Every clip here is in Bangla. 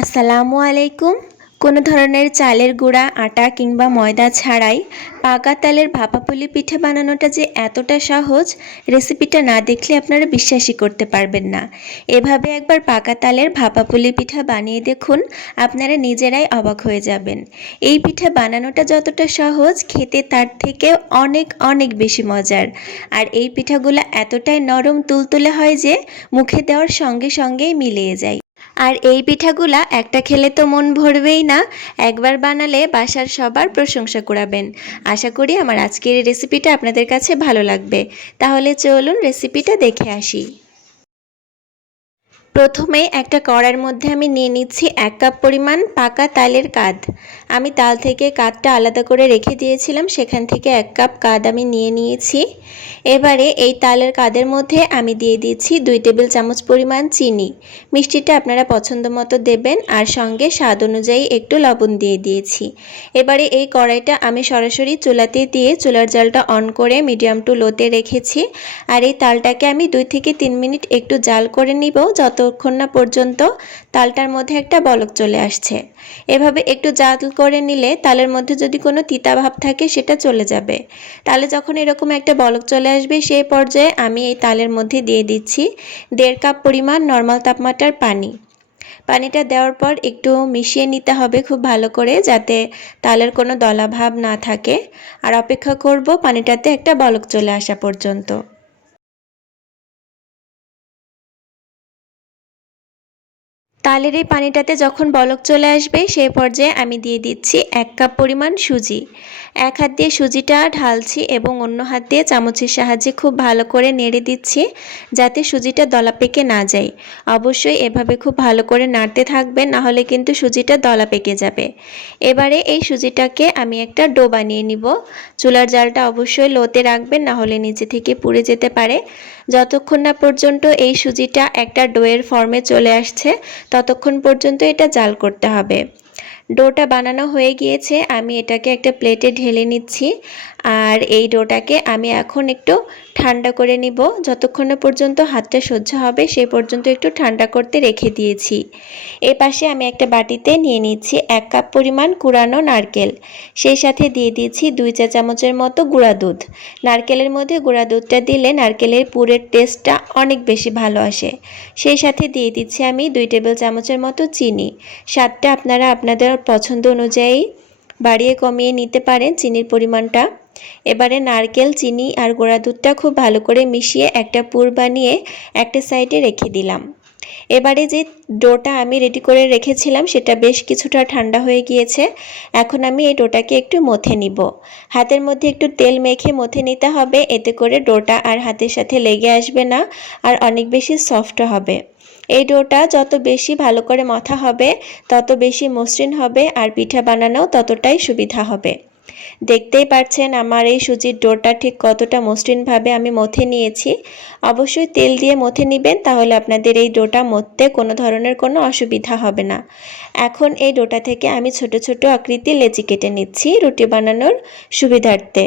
আসসালামু আলাইকুম। কোনো ধরনের চালের গুঁড়া, আটা কিংবা ময়দা ছাড়াই পাকা তালের ভাপাপুলি পিঠা বানানোটা যে এতটা সহজ, রেসিপিটা না দেখলে আপনারা বিশ্বাসই করতে পারবেন না। এভাবে একবার পাকা তালের ভাপাপুলি পিঠা বানিয়ে দেখুন, আপনারা নিজেরাই অবাক হয়ে যাবেন। এই পিঠা বানানোটা যতটা সহজ, খেতে তার থেকে অনেক অনেক বেশি মজার। আর এই পিঠাগুলো এতটাই নরম, তুলতুলে হয় যে মুখে দেওয়ার সঙ্গে সঙ্গেই মিলিয়ে যায়। আর এই পিঠাগুলা একটা খেলে তো মন ভরবেই না। একবার বানালে বাসার সবার প্রশংসা কুড়াবেন। আশা করি আমার আজকের রেসিপিটা আপনাদের কাছে ভালো লাগবে। তাহলে চলুন রেসিপিটা দেখে আসি। প্রথমে একটা কড়ার মধ্যে আমি নিয়ে নিচ্ছি এক কাপ পরিমাণ পাকা তালের কাদ। আমি তাল থেকে কাদটা আলাদা করে রেখে দিয়েছিলাম, সেখান থেকে এক কাপ কাদ আমি নিয়ে নিয়েছি। এবারে এই তালের কাদের মধ্যে আমি দিয়ে দিচ্ছি দুই টেবিল চামচ পরিমাণ চিনি। মিষ্টিটা আপনারা পছন্দ মতো দেবেন আর সঙ্গে স্বাদ অনুযায়ী একটু লবণ দিয়ে দিয়েছি। এবারে এই কড়াইটা আমি সরাসরি চুলাতে দিয়ে চুলার জালটা অন করে মিডিয়াম টু লোতে রেখেছি। আর এই তালটাকে আমি দুই থেকে তিন মিনিট একটু জাল করে নিব যতক্ষণ না পর্যন্ত তালটার মধ্যে একটা বলক চলে আসছে। এভাবে একটু জাল করে নিলে তালের মধ্যে যদি কোনো তিতা ভাব থাকে সেটা চলে যাবে। তাহলে যখন এরকম একটা বলক চলে আসবে, সেই পর্যায়ে আমি এই তালের মধ্যে দিয়ে দিচ্ছি দেড় কাপ পরিমাণ নর্মাল তাপমাত্রার পানি। পানিটা দেওয়ার পর একটু মিশিয়ে নিতে হবে খুব ভালো করে যাতে তালের কোনো দলাভাব না থাকে। আর অপেক্ষা করব পানিটাতে একটা বলক চলে আসা পর্যন্ত। তালের এই পানিটাতে যখন বলক চলে আসবে সেই পর্যায়ে আমি দিয়ে দিচ্ছি এক কাপ পরিমাণ সুজি। এক হাত দিয়ে সুজিটা ঢালছি এবং অন্য হাত দিয়ে চামচের সাহায্যে খুব ভালো করে নেড়ে দিচ্ছি যাতে সুজিটা দলা পেকে না যায়। অবশ্যই এভাবে খুব ভালো করে নাড়তে থাকবেন নাহলে কিন্তু সুজিটা দলা পেকে যাবে। এবারে এই সুজিটাকে আমি একটা ডো বানিয়ে নিব। চুলার জালটা অবশ্যই লোতে রাখবেন নাহলে নিচে থেকে পুড়ে যেতে পারে। যতক্ষণ না পর্যন্ত এই সুজিটা একটা ডোয়ের ফর্মে চলে আসছে ততক্ষণ পর্যন্ত এটা জাল করতে হবে। ডোটা বানানো হয়ে গিয়েছে, আমি এটাকে একটা প্লেটে ঢেলে নিচ্ছি। আর এই ডোটাকে আমি এখন একটু ঠান্ডা করে নিব। যতক্ষণ পর্যন্ত হাতটা সহ্য হবে, সে পর্যন্ত একটু ঠান্ডা করতে রেখে দিয়েছি। এ পাশে আমি একটা বাটিতে নিয়ে নিচ্ছি এক কাপ পরিমাণ কুড়ানো নারকেল। সেই সাথে দিয়ে দিয়েছি দুই চা চামচের মতো গুঁড়া দুধ। নারকেলের মধ্যে গুঁড়া দুধটা দিলে নারকেলের পুরের টেস্টটা অনেক বেশি ভালো আসে। সেই সাথে দিয়ে দিচ্ছি আমি দুই টেবিল চামচের মতো চিনি। স্বাদটা আপনারা আপনাদের পছন্দ অনুযায়ী বাড়িয়ে কমিয়ে নিতে পারেন। চিনির পরিমাণটা এবারে নারকেল, চিনি আর গোড়া দুধটা খুব ভালো করে মিশিয়ে একটা পুর বানিয়ে একটা সাইডে রেখে দিলাম। এবারে যে ডোটা আমি রেডি করে রেখেছিলাম, সেটা বেশ কিছুটা ঠান্ডা হয়ে গিয়েছে। এখন আমি এই ডোটাকে একটু মথে নিব। হাতের মধ্যে একটু তেল মেখে মথে নিতে হবে, এতে করে ডোটা আর হাতের সাথে লেগে আসবে না আর অনেক বেশি সফট হবে। এই ডোটা যত বেশি ভালো করে মথা হবে, তত বেশি মসৃণ হবে আর পিঠা বানানো ততটাই সুবিধা হবে। দেখতেই পাচ্ছেন আমার এই সুজির ডোটা ঠিক কতটা মসৃণভাবে আমি মথে নিয়েছি। অবশ্যই তেল দিয়ে মথে নেবেন, তাহলে আপনাদের এই ডোটা মথতে কোনো ধরনের কোনো অসুবিধা হবে না। এখন এই ডোটা থেকে আমি ছোট ছোট আকৃতি লেচি কেটে নিচ্ছি রুটি বানানোর সুবিধার্থে।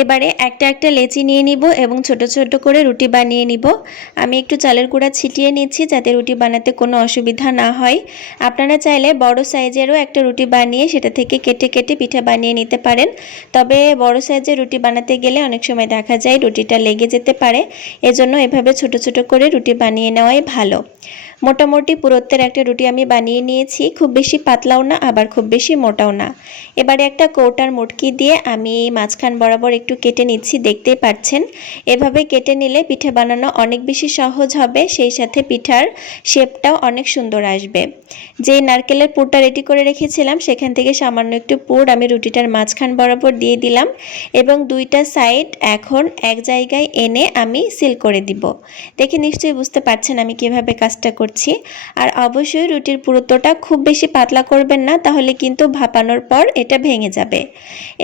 এবারে একটা একটা লেচি নিয়ে নিব এবং ছোট ছোট করে রুটি বানিয়ে নিব। আমি একটু চালের গুঁড়া ছিটিয়ে নিচ্ছি যাতে রুটি বানাতে কোনো অসুবিধা না হয়। আপনারা চাইলে বড় সাইজেরও একটা রুটি বানিয়ে সেটা থেকে কেটে কেটে পিঠা বানিয়ে নিতে পারেন। তবে বড় সাইজের রুটি বানাতে গেলে অনেক সময় দেখা যায় রুটিটা লেগে যেতে পারে। এজন্য এভাবে ছোট ছোট করে রুটি বানিয়ে নেওয়াই ভালো। মোটামুটি পুরত্বের একটা রুটি আমি বানিয়ে নিয়েছি, খুব বেশি পাতলাও না, আবার খুব বেশি মোটাও না। এবারে একটা কৌটার মুটকি দিয়ে আমি মাঝখান বরাবর একটু কেটে নিচ্ছি, দেখতেই পাচ্ছেন। এভাবে কেটে নিলে পিঠে বানানো অনেক বেশি সহজ হবে, সেই সাথে পিঠার শেপটাও অনেক সুন্দর আসবে। যে নারকেলের পুরটা রেডি করে রেখেছিলাম, সেখান থেকে সামান্য একটু পুর আমি রুটিটার মাঝখান বরাবর দিয়ে দিলাম এবং দুইটা সাইড এখন এক জায়গায় এনে আমি সিল করে দিব। দেখে নিশ্চয়ই বুঝতে পারছেন আমি কীভাবে কাজটা করছি। আর অবশ্যই রুটির পুরুত্বটা খুব বেশি পাতলা করবেন না, তাহলে কিন্তু ভাপানোর পর এটা ভেঙে যাবে।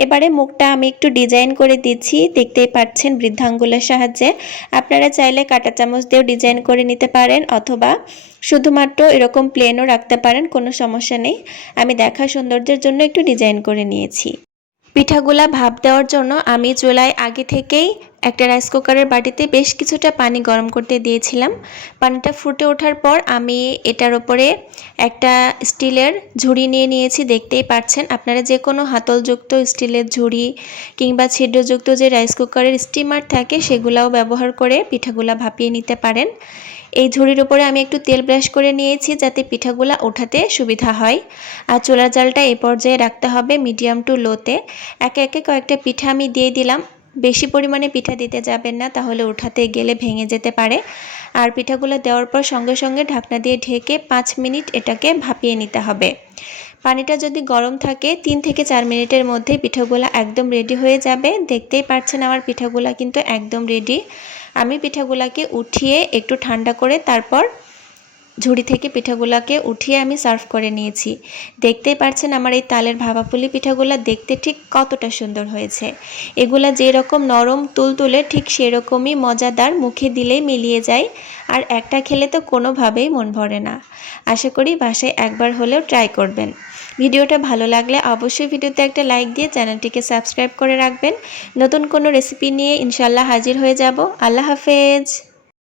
এবারে মুখটা আমি একটু ডিজাইন করে দিচ্ছি, দেখতেই পাচ্ছেন বৃদ্ধাঙ্গুলের সাহায্যে। আপনারা চাইলে কাটা চামচ দিয়েও ডিজাইন করে নিতে পারেন, অথবা শুধুমাত্র এরকম প্লেনও রাখতে পারেন, কোনো সমস্যা নেই। আমি দেখা সৌন্দর্যের জন্য একটু ডিজাইন করে নিয়েছি। পিঠাগুলা ভাপ দেওয়ার জন্য আমি চুলায় আগে থেকেই একটা রাইস কুকারের বাটিতে বেশ কিছুটা পানি গরম করতে দিয়েছিলাম। পানিটা ফুটে ওঠার পর আমি এটার ওপরে একটা স্টিলের ঝুড়ি নিয়ে নিয়েছি, দেখতেই পাচ্ছেন। আপনারা যে কোনো হাতলযুক্ত স্টিলের ঝুড়ি কিংবা ছিদ্রযুক্ত যে রাইস কুকারের স্টিমার থাকে, সেগুলাও ব্যবহার করে পিঠাগুলা ভাপিয়ে নিতে পারেন। এই ঝুড়ির উপরে আমি একটু তেল ব্রাশ করে নিয়েছি যাতে পিঠাগুলা ওঠাতে সুবিধা হয়। আর চুলার জালটা এ পর্যায়ে রাখতে হবে মিডিয়াম টু লোতে। একে একে কয়েকটা পিঠা আমি দিয়ে দিলাম। বেশি পরিমাণে পিঠা দিতে যাবেন না, তাহলে উঠাতে গেলে ভেঙে যেতে পারে। আর পিঠাগুলো দেওয়ার পর সঙ্গে সঙ্গে ঢাকনা দিয়ে ঢেকে পাঁচ মিনিট এটাকে ভাপিয়ে নিতে হবে। পানিটা যদি গরম থাকে, তিন থেকে চার মিনিটের মধ্যে পিঠাগুলো একদম রেডি হয়ে যাবে। দেখতেই পাচ্ছেন আমার পিঠাগুলা কিন্তু একদম রেডি আমি পিঠাগুলাকে উঠিয়ে একটু ঠান্ডা করে তারপর ঝুড়ি থেকে পিঠাগুলাকে উঠিয়ে আমি সার্ভ করে নিয়েছি। দেখতেই পারছেন আমার এই তালের ভাবাপুলি পিঠাগুলা দেখতে ঠিক কতটা সুন্দর হয়েছে। এগুলা যেরকম নরম তুলতুলে, ঠিক সেরকমই মজাদার, মুখে দিলেই মিলিয়ে যায়, আর একটা খেলে তো কোনোভাবেই মন ভরে না। আশা করি বাসায় একবার হলেও ট্রাই করবেন। ভিডিওটা ভালো লাগলে অবশ্যই ভিডিওতে একটা লাইক দিয়ে চ্যানেলটিকে সাবস্ক্রাইব করে রাখবেন। নতুন কোনো রেসিপি নিয়ে ইনশাল্লাহ হাজির হয়ে যাব। আল্লাহ হাফেজ।